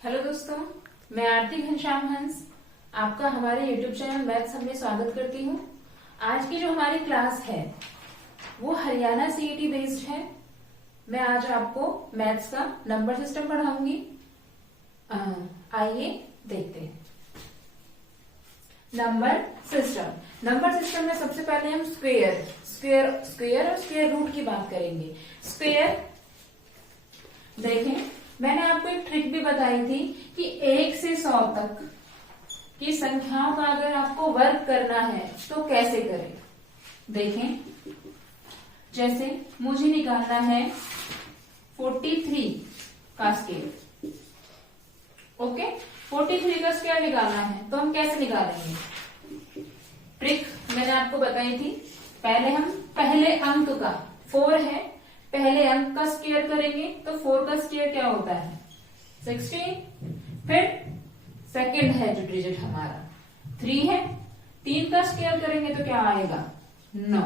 Hello दोस्तों, मैं आरती घनश्याम हंस आपका हमारे YouTube चैनल मैथ्स हब में स्वागत करती हूँ। आज की जो हमारी क्लास है वो हरियाणा सीईटी बेस्ड है। मैं आज आपको मैथ्स का नंबर सिस्टम पढ़ाऊंगी। आइए देखते हैं। नंबर सिस्टम में सबसे पहले हम स्क्वायर और स्क्वायर रूट की बात करेंगे। स्क्वायर देखें, मैंने आपको एक ट्रिक भी बताई थी कि 1 से 100 तक की संख्याओं का अगर आपको वर्ग करना है तो कैसे करें। देखें, जैसे मुझे निकालना है 43 का स्क्वायर। ओके, 43 का स्क्वायर निकालना है तो हम कैसे निकालेंगे। ट्रिक मैंने आपको बताई थी। पहले हम पहले अंक का 4 है, पहले अंक का स्क्वायर करेंगे तो 4 का स्क्वायर क्या होता है 16। फिर सेकंड है जो डिजिट हमारा 3 है, 3 का स्क्वायर करेंगे तो क्या आएगा 9।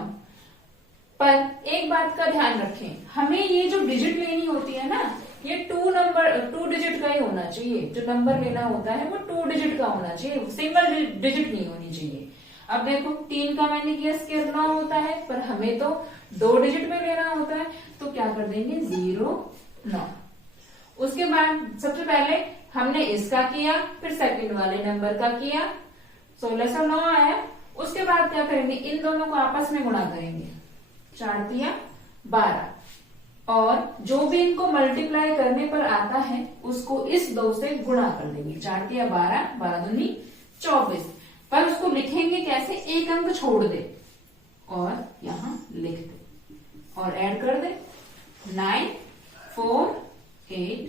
पर एक बात का ध्यान रखें, हमें ये जो डिजिट लेनी होती है ना, ये 2 डिजिट का ही होना चाहिए। जो नंबर लेना होता है वो 2 डिजिट का होना चाहिए, सिंगल डिजिट नहीं होनी चाहिए। अब देखो 3 का मैंने किया स्क्वायर 9 होता है, पर हमें तो 2 डिजिट में लेना होता है तो क्या कर देंगे 0 9। उसके बाद सबसे पहले हमने इसका किया, फिर सेकंड वाले नंबर का किया, 1609 आया। उसके बाद क्या करेंगे, इन दोनों को आपस में गुणा करेंगे, 4 तिया 12, और जो भी इनको मल्टीप्लाई करने पर आता है उसको इस 2 से गुणा कर देंगे। 4 तिया 12, 12 दूनी 24। पर उसको लिखेंगे कैसे, एक अंक छोड़ दे और यहां लिख दे और ऐड कर दे 9 4 8।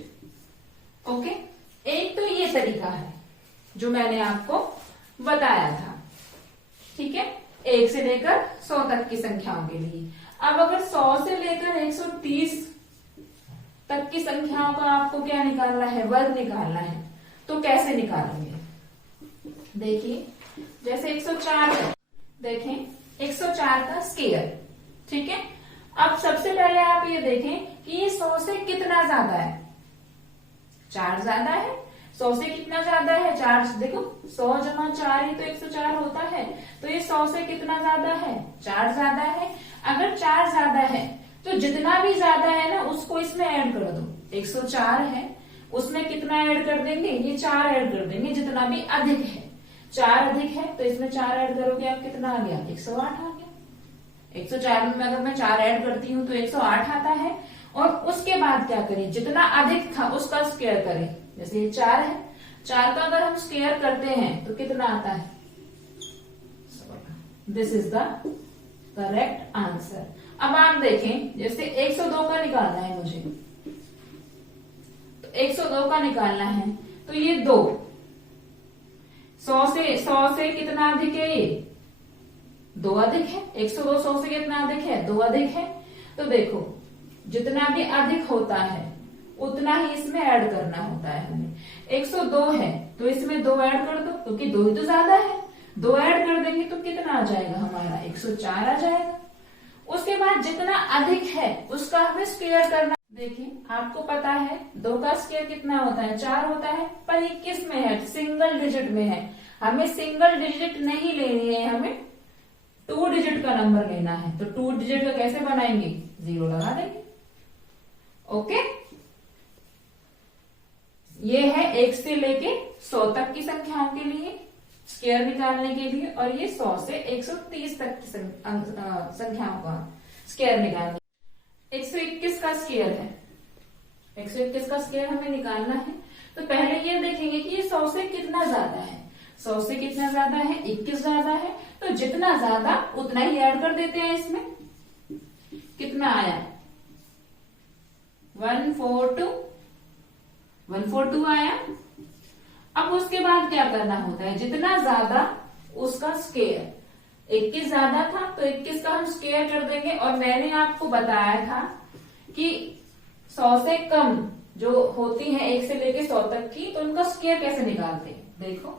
ओके, एक तो ये तरीका है जो मैंने आपको बताया था। ठीक है, 1 से लेकर 100 तक की संख्याओं के लिए। अब अगर 100 से लेकर 130 तक की संख्याओं का आपको क्या निकालना है, वर्ग निकालना है, तो कैसे निकालेंगे। देखिए, जैसे 104 है, देखें 104 का स्क्वायर। ठीक है, अब सबसे पहले आप ये देखें कि ये 100 से कितना ज्यादा है, 4 ज्यादा है। 100 से कितना ज्यादा है, 4। देखो 100 जमा 4 ही तो 104 होता है, तो ये 100 से कितना ज्यादा है, 4 ज्यादा है। अगर 4 ज्यादा है तो जितना भी ज्यादा है ना उसको इसमें ऐड कर दो। 104 है, उसमें कितना ऐड कर देंगे, ये 4 ऐड कर देंगे, जितना भी अधिक है। 4 अधिक है तो इसमें 4 ऐड करोगे आप, कितना आ गया 108 आ गया। 104 में अगर मैं 4 ऐड करती हूं तो 108 आता है। और उसके बाद क्या करें, जितना अधिक था उसका स्क्वायर करें। जैसे ये 4 है, 4 का अगर हम स्क्वायर करते हैं तो कितना आता है, this is the correct answer. अब आप देखें, जैसे 102 का निकालना है मुझे, तो 102 का निकालना है तो ये 2, 100 से कितना अधिक है, ये 2 अधिक है। 102 100 से कितना अधिक है, 2 अधिक है। तो देखो जितना भी अधिक होता है उतना ही इसमें ऐड करना होता है हमें। 102 है तो इसमें 2 ऐड कर दो, क्योंकि 2 ही तो ज्यादा है। 2 ऐड कर देंगे तो कितना आ जाएगा हमारा 104 आ जाएगा। उसके बाद जितना अधिक है उसका हमें स्क्वायर करना। देखिए, आपको पता है 2 का स्क्वायर कितना होता है, 4 होता है, पर 21 में है, सिंगल डिजिट में है। हमें सिंगल डिजिट नहीं लेनी है, हमें 2 डिजिट का नंबर लेना है। तो 2 डिजिट का कैसे बनाएंगे, 0 लगा देंगे। ओके, ये है 1 से लेके 100 तक की संख्याओं के लिए स्क्वायर निकालने के लिए, और ये 100 से 130 तक की संख्याओं का स्क्वायर निकालने। 121 का स्क्वायर है, 121 का स्क्वायर हमें निकालना है। तो पहले ये देखेंगे कि ये 100 से कितना ज्यादा है। 100 से कितना ज्यादा है, 21 ज्यादा है, तो जितना ज्यादा उतना ही ऐड कर देते हैं इसमें। कितना आया 142 आया। अब उसके बाद क्या करना होता है, जितना ज्यादा उसका स्क्वायर। 21 ज्यादा था तो 21 का हम स्क्वायर कर देंगे। और मैंने आपको बताया था कि 100 से कम जो होती है 1 से लेके 100 तक की, तो उनका स्क्वायर कैसे निकालते हैं। देखो,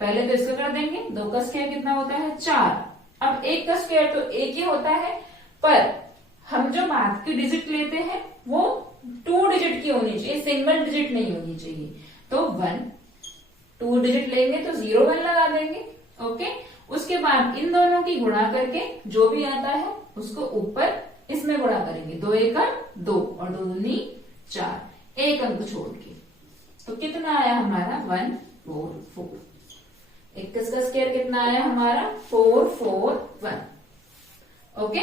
पहले तो इसका कर देंगे, 2 का स्क्वायर कितना होता है 4। अब 1 का स्क्वायर तो 1 ही होता है, पर हम जो मैथ की डिजिट लेते हैं वो 2 डिजिट की होनी चाहिए, सिंगल डिजिट नहीं होनी चाहिए। तो 1, 2 डिजिट लेंगे तो 0 1 लगा देंगे। ओके, उसके बाद इन दोनों की गुणा करके जो भी आता है उसको ऊपर इसमें गुणा करेंगे। 2 1 2 और 2 दूनी 4, एक अंक छोड़ के। तो कितना आया हमारा 1 4 4। 21 का स्क्वायर कितना आया हमारा 4 4 1। ओके,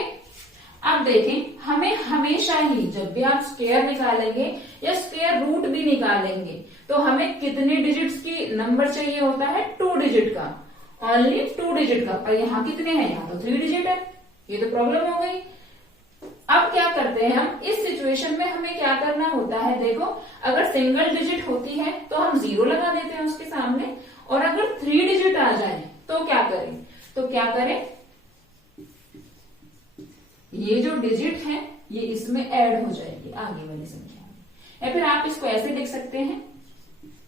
अब देखें हमें हमेशा ही जब भी आप स्क्वायर निकालेंगे या स्क्वायर रूट भी निकालेंगे तो हमें कितने डिजिट्स की नंबर चाहिए होता है? 2 डिजिट का, ओनली 2 डिजिट का। पर यहाँ कितने हैं? यहाँ तो 3 डिजिट है। ये तो प्रॉब्लम हो गई। अब क्या करते हैं हम इस सिचुएशन में? हमें क्या करना होता है? देखो, अगर सिंगल डिजिट होती है तो हम 0 लगा देते हैं उसके सामने, और अगर 3 डिजिट आ जाए तो क्या करें? तो क्या करें, ये जो डिजिट है ये इसमें ऐड हो जाएगी आगे वाली संख्या में। या फिर आप इसको ऐसे लिख सकते हैं,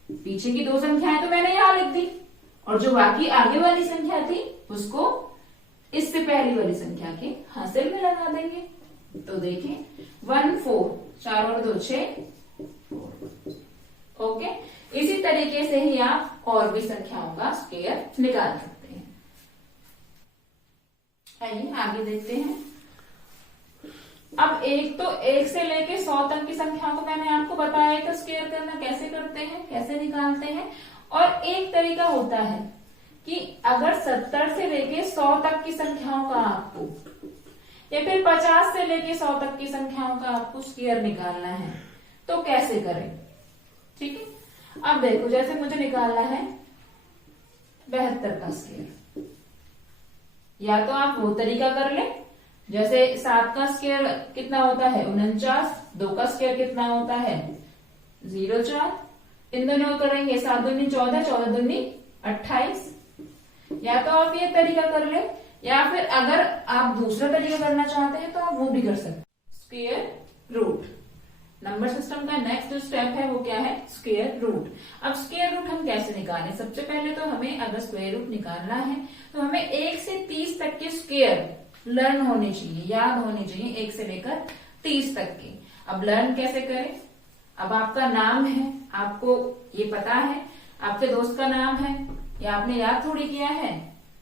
पीछे की 2 संख्याएं तो मैंने यहां लिख दी, और जो बाकी आगे वाली संख्या थी उसको इससे पहली वाली संख्या के हासिल में लगा देंगे। तो देखिए 1 4, 4 और 2 6 4। ओके, इसी तरीके से ही आप और भी संख्याओं का स्क्वायर निकाल सकते हैं। आइए आगे देखते हैं। अब एक तो 1 से लेके 100 तक की संख्या को मैंने आपको बताया था स्क्वायर करना कैसे करते हैं, कैसे निकालते हैं। और एक तरीका होता है कि अगर 70 से लेके 100 तक की संख्याओं का आपको, या फिर 50 से लेके 100 तक की संख्याओं का आपको स्क्वायर निकालना है तो कैसे करें? ठीक है, अब देखो जैसे मुझे निकालना है 72 का स्क्वायर, या तो आप वो तरीका कर लें, जैसे 7 का स्क्वायर कितना होता है 49, 2 का स्क्वायर कितना होता है 0 4, इन दोनों करेंगे 7 दूनी 14, 14 दूनी 28। या तो आप ये तरीका कर ले, या फिर अगर आप दूसरा तरीका करना चाहते हैं तो आप वो भी कर सकते हैं, स्क्वायर रूट। नंबर सिस्टम का नेक्स्ट जो स्टेप है वो क्या है? Square root. अब स्क्वायर रूट हम कैसे निकालें? सबसे पहले तो हमें अगर स्क्वायर रूट निकालना है तो हमें 1 से 30 तक के स्क्वायर लर्न होने चाहिए, याद होने चाहिए, 1 से लेकर 30 तक के। अब लर्न कैसे करें? अब आपका नाम है, आपको ये पता है, आपके दोस्त का नाम है, या आपने याद थोड़ी किया है,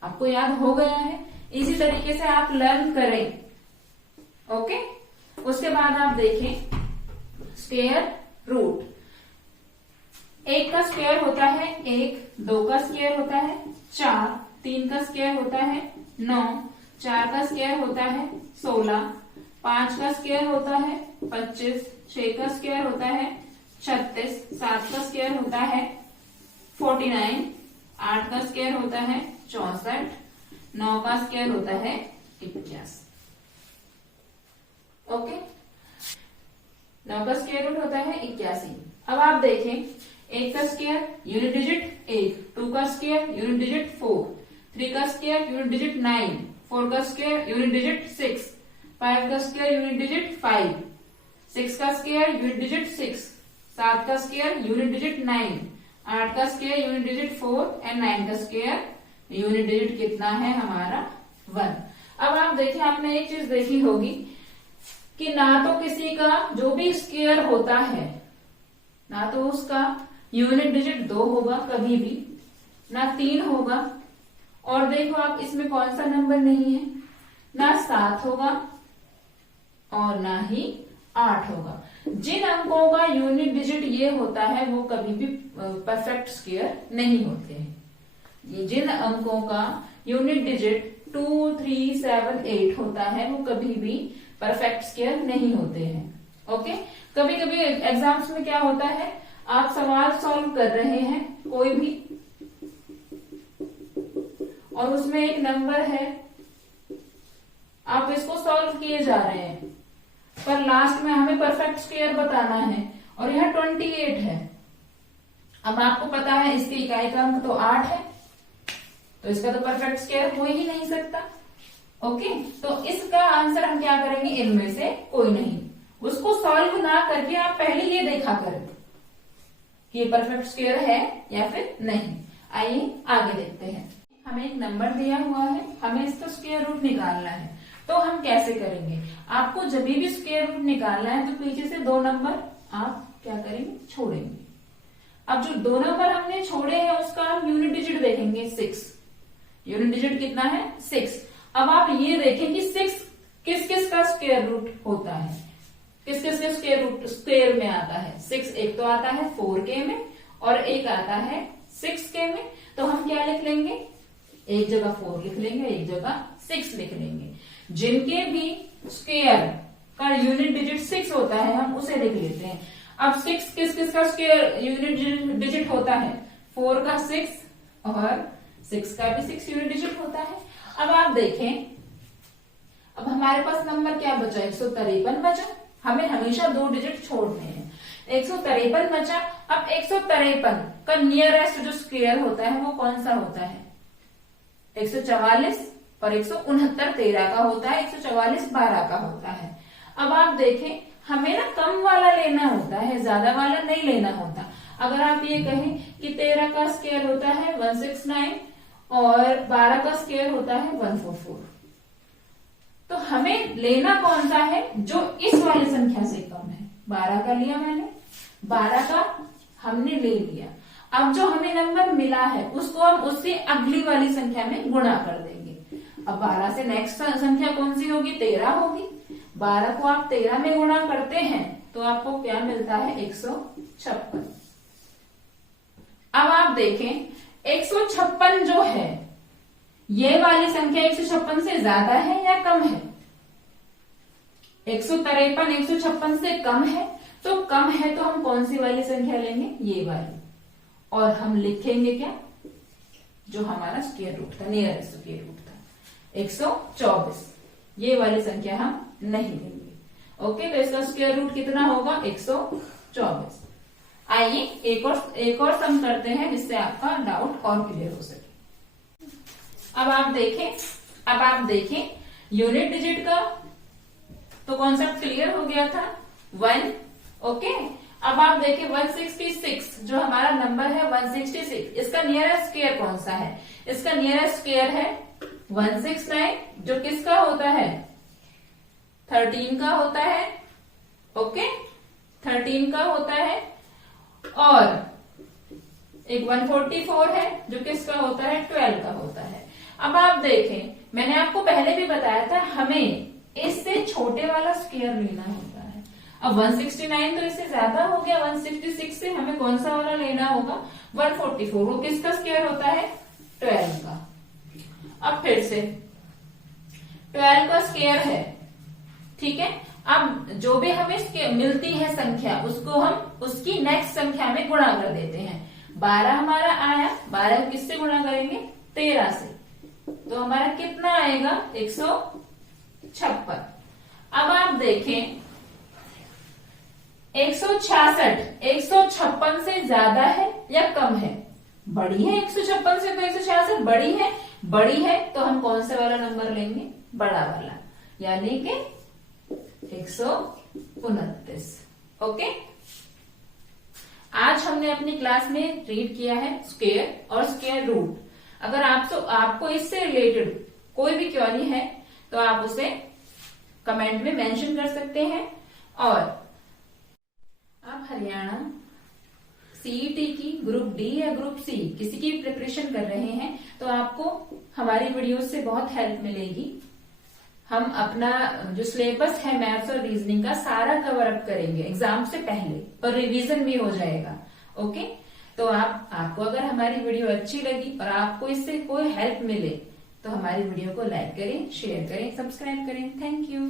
आपको याद हो गया है। इसी तरीके से आप लर्न करें। ओके, उसके बाद आप देखें स्क्वायर रूट। 1 का स्क्वायर होता है 1, 2 का स्क्वायर होता है 4, 3 का स्क्वायर होता है 9, 4 का स्क्वायर होता है 16, 5 का स्क्वायर होता है 25, 6 का स्क्वायर होता है 36, 7 का स्क्वायर होता है 49, 8 का स्क्वायर होता है 64, 9 का स्क्वायर होता है 81। ओके, 9 का स्क्वायर रूट होता है 81। अब आप देखें 1 का स्क्वायर यूनिट डिजिट 1, 2 का स्क्वायर यूनिट डिजिट 4, 3 का स्क्वायर यूनिट डिजिट 9, 4 का स्क्वायर यूनिट डिजिट 6, 5 का स्क्वायर यूनिट डिजिट 5, 6 का स्क्वायर यूनिट डिजिट 6, 7 का स्क्वायर यूनिट डिजिट 9, 8 का स्क्वायर यूनिट डिजिट 4 एंड 9 का स्क्वायर यूनिट डिजिट कितना है हमारा 1। अब आप देखिए, आपने एक चीज देखी होगी कि ना तो किसी का जो भी स्क्वायर होता है ना तो उसका यूनिट डिजिट 2 होगा कभी भी, ना 3 होगा, और देखो आप इसमें कौन सा नंबर नहीं है, ना 7 होगा और ना ही 8 होगा। जिन अंकों का यूनिट डिजिट ये होता है वो कभी भी परफेक्ट स्क्वायर नहीं होते हैं। ये जिन अंकों का यूनिट डिजिट 2, 3, 7, 8 होता है वो कभी भी परफेक्ट स्क्वायर नहीं होते हैं। ओके, कभी कभी एग्जाम्स में क्या होता है, आप सवाल सॉल्व कर रहे हैं कोई भी, और उसमें एक नंबर है, आप इसको सॉल्व किए जा रहे हैं, पर लास्ट में हमें परफेक्ट स्क्वायर बताना है और यह 28 है। अब आपको पता है इसके इकाई का अंक तो 8 है, तो इसका तो परफेक्ट स्क्वायर हो ही नहीं सकता। ओके, तो इसका आंसर हम क्या करेंगे, इनमें से कोई नहीं। उसको सॉल्व ना करके आप पहले ये देखा करें कि ये परफेक्ट स्क्वायर है या फिर नहीं। आइए आगे देखते हैं। हमें एक नंबर दिया हुआ है, हमें इसका स्क्वायर रूट निकालना है, तो हम कैसे करेंगे? आपको जब भी स्क्वायर रूट निकालना है तो पीछे से 2 नंबर आप क्या करेंगे, छोड़ेंगे। अब जो 2 नंबर हमने छोड़े हैं उसका हम यूनिट डिजिट देखेंगे 6। यूनिट डिजिट कितना है 6। अब आप ये देखें कि 6 किस किस का स्क्वायर रूट होता है, किस किस के स्क्वायर में आता है। 6 एक तो आता है 4k में और एक आता है 6k में। तो हम क्या लिख लेंगे, एक जगह 4 लिख लेंगे, एक जगह 6 लिख लेंगे। जिनके भी स्क्वायर का यूनिट डिजिट 6 होता है हम उसे लिख लेते हैं। अब 6 किस किस का स्क्वायर यूनिट डिजिट होता है, 4 का 6 और 6 का भी 6 यूनिट डिजिट होता है। अब आप देखें, अब हमारे पास नंबर क्या बचा, 153 बचा। हमें हमेशा 2 डिजिट छोड़ने हैं। 153 बचा। अब 153 का नियरेस्ट जो स्क्वायर होता है वो कौन सा होता है, 144 और 169 13 का होता है, 144 12 का होता है। अब आप देखें, हमें ना कम वाला लेना होता है, ज्यादा वाला नहीं लेना होता। अगर आप ये कहें कि 13 का स्क्वायर होता है 169 और 12 का स्क्वायर होता है 144, तो हमें लेना कौन सा है, जो इस वाली संख्या से कम है। 12 का लिया मैंने, 12 का हमने ले लिया। अब जो हमें नंबर मिला है उसको हम उससे अगली वाली संख्या में गुणा कर देंगे। अब 12 से नेक्स्ट संख्या कौन सी होगी, 13 होगी। 12 को आप 13 में गुणा करते हैं तो आपको क्या मिलता है, 156। अब आप देखें 156 जो है, ये वाली संख्या 156 से ज्यादा है या कम है, 153 156 से कम है। तो कम है तो हम कौन सी वाली संख्या लेंगे, ये वाली। और हम लिखेंगे क्या, जो हमारा स्क्वायर रूट था, नियरेस्ट स्क्वायर रूट था 124। ये वाली संख्या हम नहीं लेंगे। ओके, तो इसका स्क्वायर रूट कितना होगा, 124। आइए एक और सम करते हैं जिससे आपका डाउट और क्लियर हो सके। अब आप देखें यूनिट डिजिट का तो कॉन्सेप्ट क्लियर हो गया था 1। ओके, अब आप देखें 166 जो हमारा नंबर है 166, इसका नियरेस्ट स्क्वायर कौन सा है, इसका नियरेस्ट स्क्वायर है 169 जो किसका होता है, 13 का होता है। ओके, 13 का होता है। और एक 144 है जो किसका होता है, 12 का होता है। अब आप देखें, मैंने आपको पहले भी बताया था हमें इससे छोटे वाला स्क्वायर लेना होता है। अब 169 तो इससे ज्यादा हो गया, 166 से हमें कौन सा वाला लेना होगा, 144। वो किसका स्क्वायर होता है, 12 का। अब फिर से 12 का स्क्वायर है, ठीक है। अब जो भी हमें मिलती है संख्या उसको हम उसकी नेक्स्ट संख्या में गुणा कर देते हैं। 12 हमारा आया, 12 किससे गुणा करेंगे, 13 से, तो हमारा कितना आएगा, 156। अब आप देखें 166 156 से ज्यादा है या कम है, बड़ी है 156 से, तो 166 बड़ी है तो हम कौन सा वाला नंबर लेंगे, बड़ा वाला, यानी कि 129। ओके, आज हमने अपनी क्लास में रीड किया है स्क्वायर और स्क्वायर रूट। अगर आपको इससे रिलेटेड कोई भी क्वेरी है तो आप उसे कमेंट में मेंशन कर सकते हैं। और आप हरियाणा सीईटी की ग्रुप डी या ग्रुप सी किसी की प्रिपरेशन कर रहे हैं तो आपको हमारी वीडियोस से बहुत हेल्प मिलेगी। हम अपना जो सिलेबस है मैथ्स और रीजनिंग का सारा कवर अप करेंगे एग्जाम से पहले, और रिवीजन भी हो जाएगा। ओके, तो आपको अगर हमारी वीडियो अच्छी लगी और आपको इससे कोई हेल्प मिले तो हमारी वीडियो को लाइक करें, शेयर करें, सब्सक्राइब करें। Thank you.